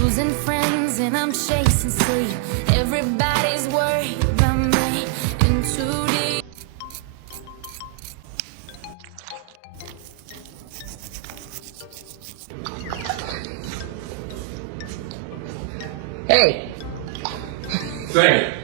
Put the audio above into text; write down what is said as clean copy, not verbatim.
Losing friends and I'm chasing sleep. Everybody's worried about me. In too deep. Hey! Say it.